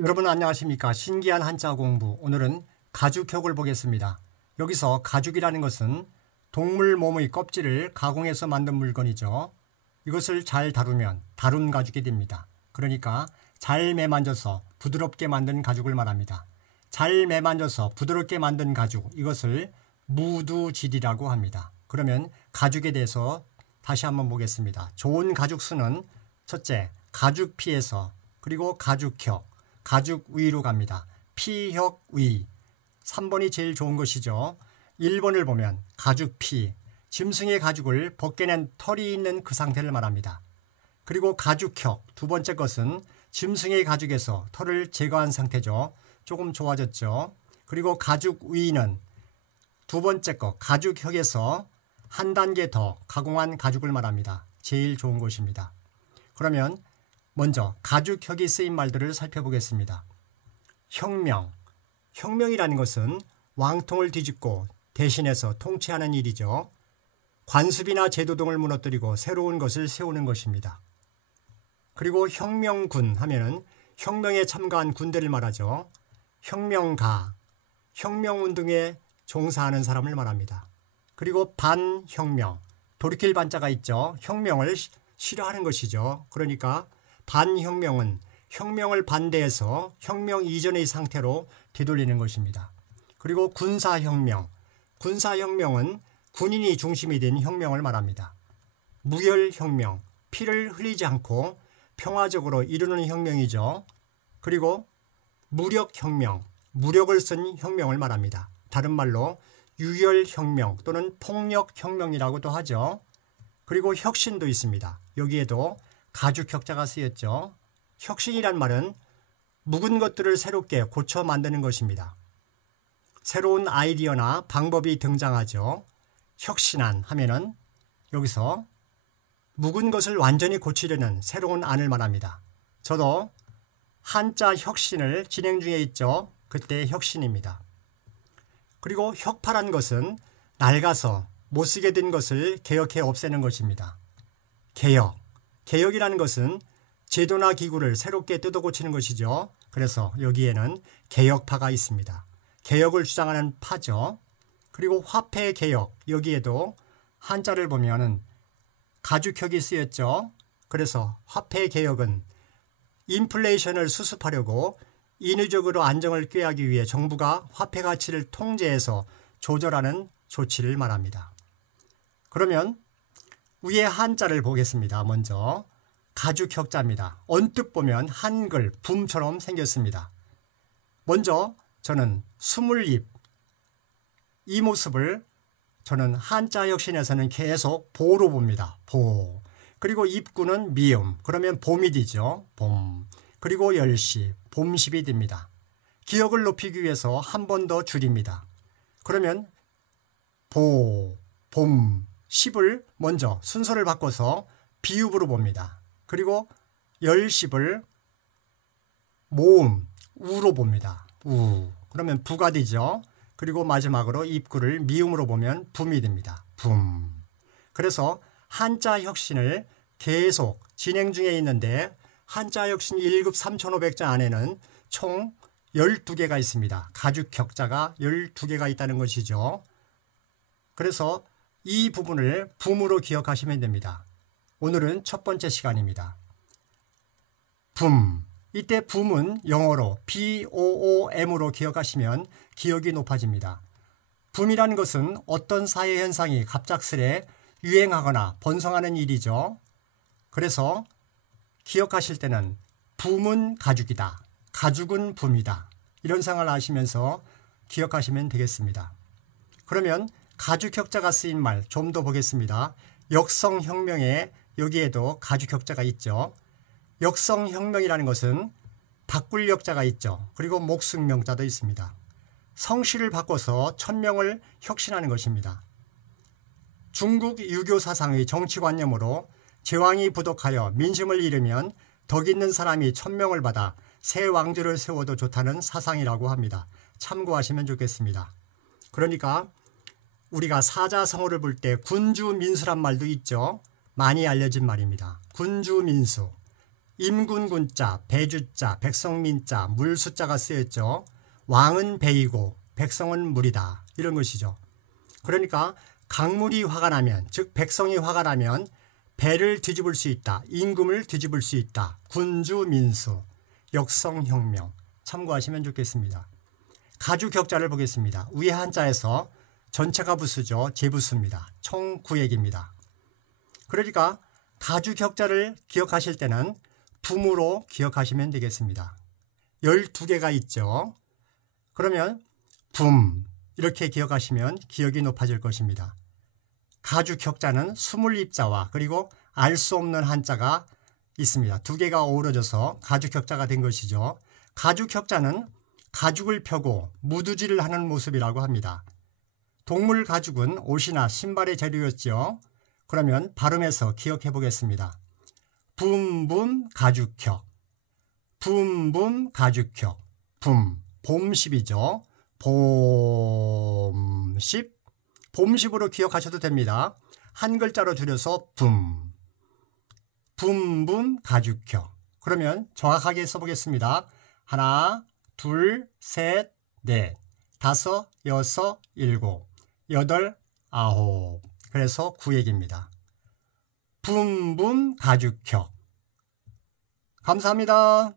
여러분 안녕하십니까? 신기한 한자 공부. 오늘은 가죽혁을 보겠습니다. 여기서 가죽이라는 것은 동물 몸의 껍질을 가공해서 만든 물건이죠. 이것을 잘 다루면 다룬 가죽이 됩니다. 그러니까 잘 매만져서 부드럽게 만든 가죽을 말합니다. 잘 매만져서 부드럽게 만든 가죽, 이것을 무두질이라고 합니다. 그러면 가죽에 대해서 다시 한번 보겠습니다. 좋은 가죽 수는 첫째, 가죽피에서, 그리고 가죽혁, 가죽위로 갑니다. 피혁위, 3번이 제일 좋은 것이죠. 1번을 보면 가죽피, 짐승의 가죽을 벗겨낸 털이 있는 그 상태를 말합니다. 그리고 가죽혁, 두 번째 것은 짐승의 가죽에서 털을 제거한 상태죠. 조금 좋아졌죠. 그리고 가죽위는 두 번째 것, 가죽혁에서 한 단계 더 가공한 가죽을 말합니다. 제일 좋은 것입니다. 그러면 먼저 가죽혁이 쓰인 말들을 살펴보겠습니다. 혁명, 혁명이라는 것은 왕통을 뒤집고 대신해서 통치하는 일이죠. 관습이나 제도 등을 무너뜨리고 새로운 것을 세우는 것입니다. 그리고 혁명군 하면은 혁명에 참가한 군대를 말하죠. 혁명가, 혁명운동에 종사하는 사람을 말합니다. 그리고 반혁명, 돌이킬 반자가 있죠. 혁명을 싫어하는 것이죠. 그러니까 반혁명은 혁명을 반대해서 혁명 이전의 상태로 되돌리는 것입니다. 그리고 군사혁명, 군사혁명은 군인이 중심이 된 혁명을 말합니다. 무혈혁명, 피를 흘리지 않고 평화적으로 이루는 혁명이죠. 그리고 무력혁명, 무력을 쓴 혁명을 말합니다. 다른 말로 유혈혁명 또는 폭력혁명이라고도 하죠. 그리고 혁신도 있습니다. 여기에도 가죽혁자가 쓰였죠. 혁신이란 말은 묵은 것들을 새롭게 고쳐 만드는 것입니다. 새로운 아이디어나 방법이 등장하죠. 혁신안 하면은 여기서 묵은 것을 완전히 고치려는 새로운 안을 말합니다. 저도 한자 혁신을 진행 중에 있죠. 그때 혁신입니다. 그리고 혁파란 것은 낡아서 못쓰게 된 것을 개혁해 없애는 것입니다. 개혁, 개혁이라는 것은 제도나 기구를 새롭게 뜯어 고치는 것이죠. 그래서 여기에는 개혁파가 있습니다. 개혁을 주장하는 파죠. 그리고 화폐 개혁, 여기에도 한자를 보면은 가죽혁이 쓰였죠. 그래서 화폐 개혁은 인플레이션을 수습하려고 인위적으로 안정을 꾀하기 위해 정부가 화폐 가치를 통제해서 조절하는 조치를 말합니다. 그러면 위에 한자를 보겠습니다. 먼저 가죽혁자입니다. 언뜻 보면 한글, 붐처럼 생겼습니다. 먼저 저는 스물입, 이 모습을 저는 한자 혁신에서는 계속 보로 봅니다. 보. 그리고 입구는 미음, 그러면 봄이 되죠. 봄. 그리고 열시, 봄십이 됩니다. 기억을 높이기 위해서 한 번 더 줄입니다. 그러면 보, 봄, 십을 먼저 순서를 바꿔서 비읍으로 봅니다. 그리고 열십을 모음, 우로 봅니다. 우. 그러면 부가 되죠. 그리고 마지막으로 입구를 미음으로 보면 붐이 됩니다. 붐. 그래서 한자 혁신을 계속 진행 중에 있는데 한자 혁신 1급 3,500자 안에는 총 12개가 있습니다. 가죽혁자가 12개가 있다는 것이죠. 그래서 이 부분을 붐으로 기억하시면 됩니다. 오늘은 첫 번째 시간입니다. 붐. 이때 붐은 영어로 BOOM으로 기억하시면 기억이 높아집니다. 붐이라는 것은 어떤 사회 현상이 갑작스레 유행하거나 번성하는 일이죠. 그래서 기억하실 때는 붐은 가죽이다. 가죽은 붐이다. 이런 상을 아시면서 기억하시면 되겠습니다. 그러면 가죽혁자가 쓰인 말 좀 더 보겠습니다. 역성혁명에 여기에도 가죽혁자가 있죠. 역성혁명이라는 것은 바꿀 역자가 있죠. 그리고 목승명자도 있습니다. 성씨를 바꿔서 천명을 혁신하는 것입니다. 중국 유교 사상의 정치관념으로 제왕이 부덕하여 민심을 잃으면 덕 있는 사람이 천명을 받아 새 왕조를 세워도 좋다는 사상이라고 합니다. 참고하시면 좋겠습니다. 그러니까 우리가 사자성어를 볼 때 군주민수란 말도 있죠. 많이 알려진 말입니다. 군주민수. 임군군자, 배주자, 백성민자, 물숫자가 쓰였죠. 왕은 배이고 백성은 물이다. 이런 것이죠. 그러니까 강물이 화가 나면, 즉 백성이 화가 나면 배를 뒤집을 수 있다. 임금을 뒤집을 수 있다. 군주민수, 역성혁명. 참고하시면 좋겠습니다. 가주격자를 보겠습니다. 위에 한자에서 전체가 부수죠. 제부수입니다. 총 9액입니다. 그러니까 가주격자를 기억하실 때는 붐으로 기억하시면 되겠습니다. 12개가 있죠. 그러면 붐 이렇게 기억하시면 기억이 높아질 것입니다. 가주격자는 수물입자와 그리고 알 수 없는 한자가 있습니다. 2개가 어우러져서 가주격자가 된 것이죠. 가주격자는 가죽을 펴고 무두질을 하는 모습이라고 합니다. 동물 가죽은 옷이나 신발의 재료였죠. 그러면 발음해서 기억해 보겠습니다. 붐붐 가죽혀, 붐붐 가죽혀, 붐, 봄십이죠. 봄십, 봄십으로 기억하셔도 됩니다. 한 글자로 줄여서 붐, 붐붐 가죽혀. 그러면 정확하게 써보겠습니다. 하나, 둘, 셋, 넷, 다섯, 여섯, 일곱, 여덟, 아홉. 그래서 9액입니다. 붐붐 가죽혀. 감사합니다.